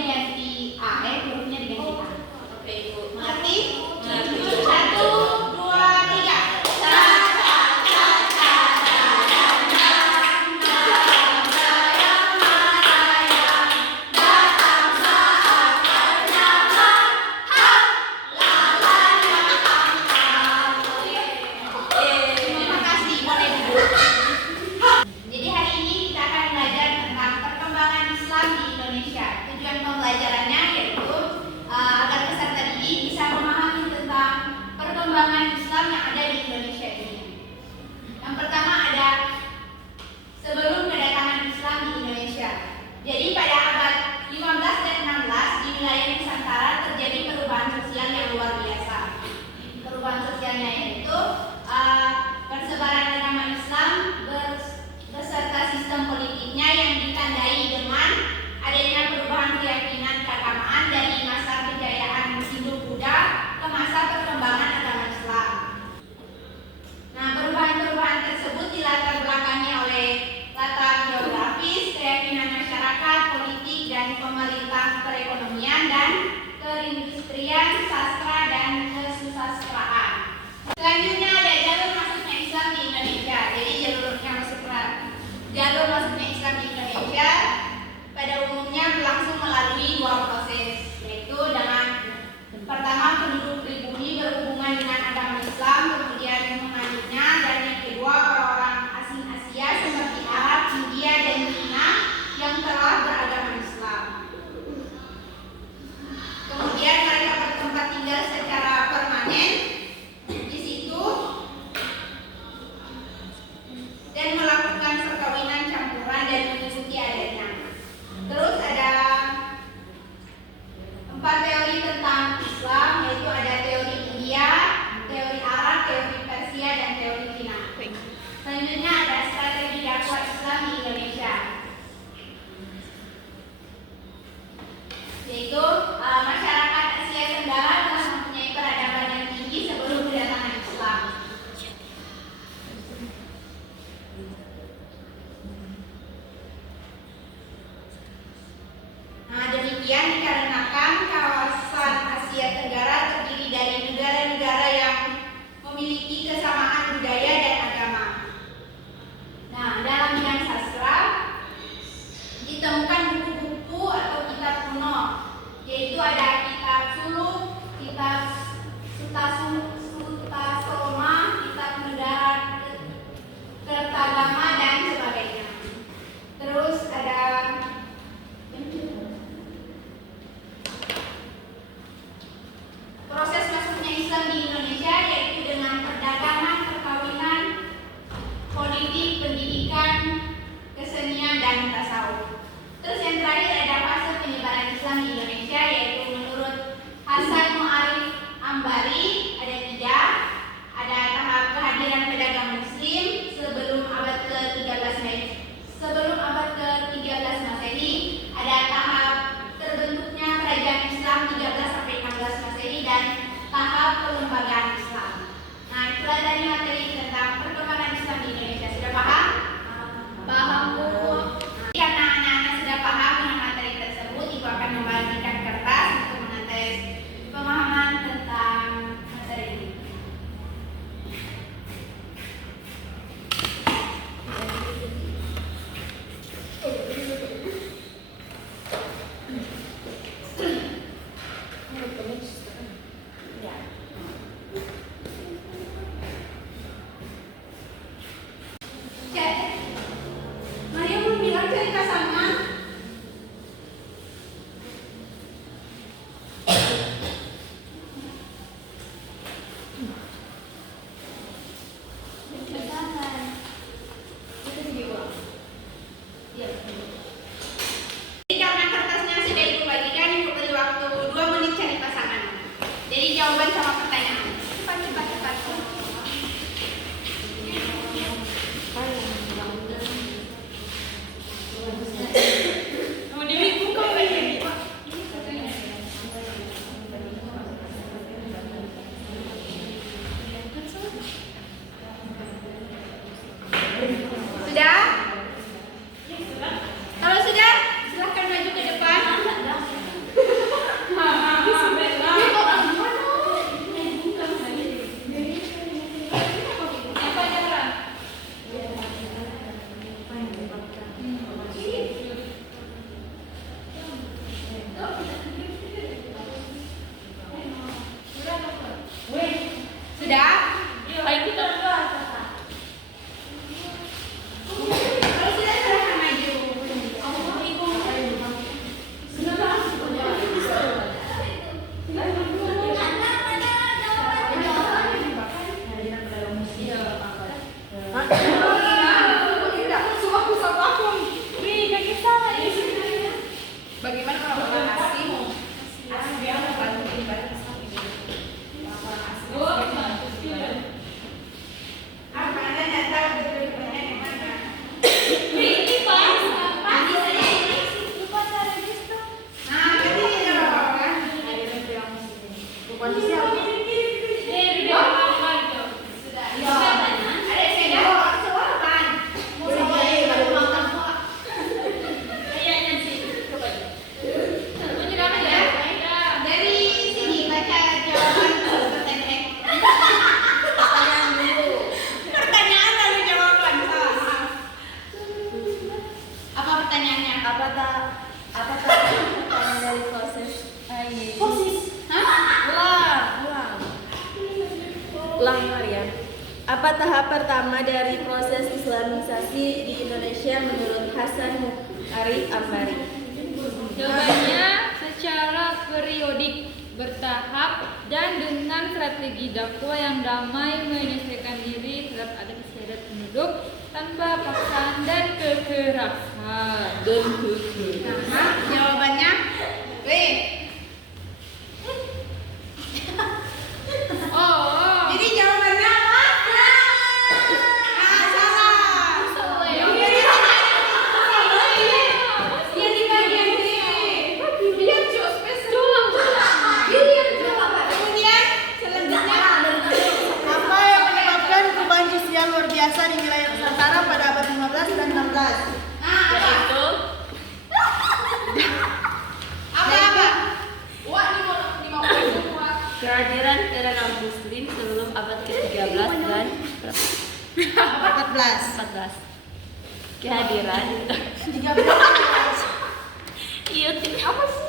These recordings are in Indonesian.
diganti A, hurufnya diganti A. Oke, Ibu. Mengerti? Mengerti. 1, 2, 3. Terima kasih, boleh duduk. Jadi hari ini kita akan belajar tentang perkembangan Islam di Indonesia. Tujuan pembelajarannya yaitu agar peserta didik bisa memahami tentang perkembangan Islam yang ada di Indonesia ini. Yang pertama ada sebelum kedatangan Islam di Indonesia. Jadi pada abad 15 dan 16 di wilayah Nusantara terjadi perubahan sosial yang luar biasa. Perubahan sosialnya yaitu persebaran agama Islam beserta sistem politiknya yang ditandai dengan adanya perubahan keyakinan keagamaan dari masa kejayaan Hindu-Buddha ke masa perkembangan agama Islam. Nah, perubahan-perubahan tersebut dilatar belakangi oleh latar geografis, keyakinan masyarakat, politik, dan pemerintah, perekonomian, dan perindustrian, sastra, dan kesusastraan. Selanjutnya ada jalur masuknya Islam di Indonesia. Jadi jalur masuknya Islam di Indonesia pada umumnya berlangsung melalui dua proses, yaitu dengan pertama penduduk pribumi berhubungan dengan agama Islam, kemudian menganutnya, dan yang kedua orang-orang asing Asia seperti Arab, India, dan Cina yang telah beragama Islam. Kemudian mereka bertempat tinggal secara permanen di situ dan melakukan perkawinan campuran dan mengikuti adatnya. Terus ada 4 teori tentang Islam, yaitu ada teori India, teori Arab, teori Persia, dan teori Cina. Selanjutnya ada strategi dakwah Islam di Indonesia, yaitu masyarakat Asia Tenggara telah mempunyai peradaban yang tinggi sebelum kedatangan Islam. Nah, demikian dikarenakan kawasan Asia Tenggara terdiri dari negara-negara yang memiliki kesamaan budaya dan agama. Nah, dalam bidang sastra ditemukan buku-buku atau kitab kuno, yaitu ada kitab Suluk, kitab Sutasoma, kitab Negara Kertagama, dan sebagainya. Terus ada proses masuknya Islam di Indonesia, yaitu dengan perdagangan, perkawinan, politik, pendidikan, kesenian, dan tasawuf. Terus yang terakhir ada fase penyebaran Islam di Indonesia, yaitu menurut Hasan Mu'arif Ambari ada 3. Ada tahap kehadiran pedagang Muslim sebelum abad ke-13 Masehi, ada tahap terbentuknya kerajaan Islam 13 sampai 16 Masehi, dan tahap pelembagaan Islam. Nah, itulah tadi materi tentang perkembangan Islam di Indonesia. Sudah paham? Paham, Bu. Karena anak-anak sudah paham dengan materi tersebut, Ibu akan membagikan kertas untuk mengetes pemahaman tentang materi ini. Maria mau bilang cerita sama. Jadi karena kertasnya sudah Ibu bagikan, Ibu beri waktu 2 menit cari pasangan. Jadi jawaban sama pertanyaan. Cepat. Sudah? Kalau sudah, silahkan maju ke depan. Bagaimana orang-orang asing yang membantu penyebaran Islam di Indonesia? Orang-orang asing. Apa Anda tidak tahu tujuannya di mana? Ini Pak. Pasti saya ini lupa cara register. Nah, jadi ini apa? Bukan siapa? Apa tahap pertama dari proses Islamisasi di Indonesia menurut Hasan Muharib Ambari? Jawabannya secara periodik, bertahap, dan dengan strategi dakwah yang damai menyesuaikan diri terhadap adat istiadat penduduk tanpa paksaan dan kekerasan. Nah, jawabannya B. Jadi jawabannya apa? Salah. Yang di bagian B. Kemudian selanjutnya Apa yang menyebabkan perubahan sosial luar biasa di wilayah Nusantara pada abad 15 dan 16? Yaitu apa? Kehadiran tenaga muslim sebelum abad ke-13 dan 14. Kehadiran 13. Iya, apa sih?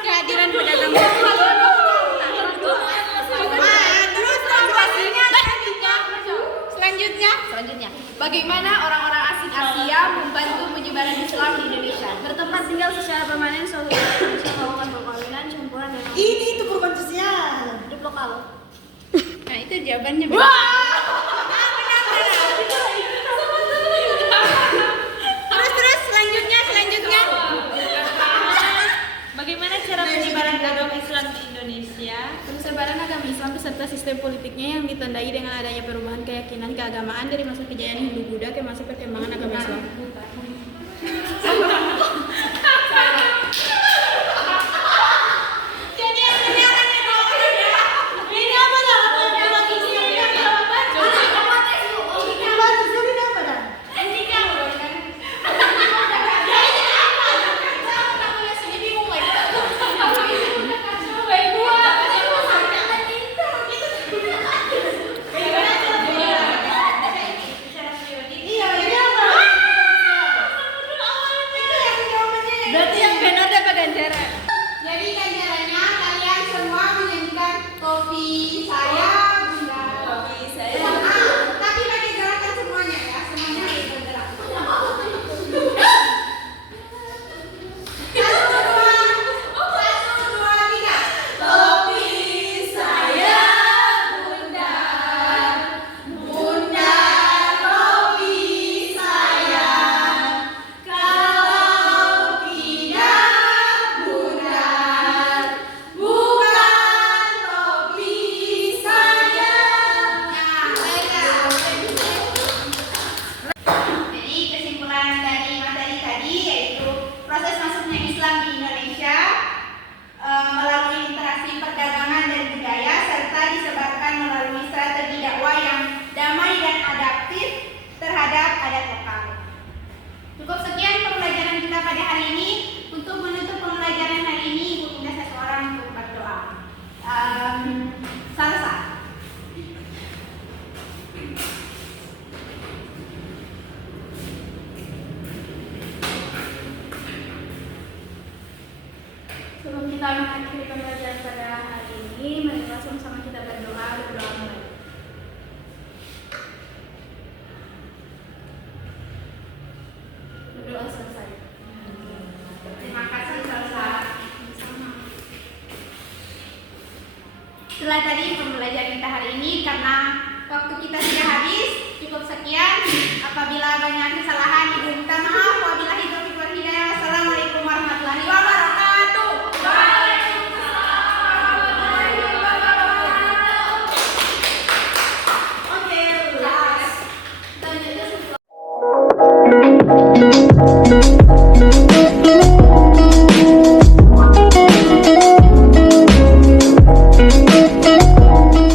Kehadiran pedagang Selanjutnya, bagaimana orang-orang asing Asia membantu penyebaran Islam di Indonesia? Bertempat tinggal secara permanen suatu Indonesia melakukan perkawinan, campuran dan itu perubahan sosial. Hidup lokal. Nah, itu jawabannya. Terus selanjutnya. bagaimana cara penyebaran agama Islam di Indonesia? Penyebaran agama Islam beserta sistem politiknya yang ditandai dengan adanya perubahan keyakinan keagamaan dari masa kejayaan Hindu-Buddha ke masa perkembangan agama Islam. Berarti yang benar dapat ganjaran. Jadi ganjarannya kalian semua menyanyikan kopi saya, Bunda. Tapi pakai gerakan semuanya ya, semuanya harus bergerak. 1, 2, 3. Kopi saya, Bunda. Bunda, kopi saya. Kalau tidak bukan kopi saya. Jadi kesimpulan dari materi tadi yaitu proses masuknya Islam di Indonesia melalui interaksi perdagangan dan budaya serta disebarkan melalui strategi dakwah yang damai dan adaptif terhadap adat lokal. Cukup sekian pembelajaran kita pada hari ini. Untuk menutup pembelajaran hari ini, Ibu minta seseorang untuk berdoa. Salsa. Sebelum kita mengakhiri pembelajaran pada hari ini, mari sama-sama kita berdoa mulai. Berdoa selesai. Terima kasih Salsa. Sama. Setelah tadi pembelajaran kita hari ini, karena waktu kita sudah habis, cukup sekian. Apabila banyak kesalahan, ibu minta maaf. Wabillahi taufiq wal hidayah. Wassalamualaikum warahmatullahi wabarakatuh.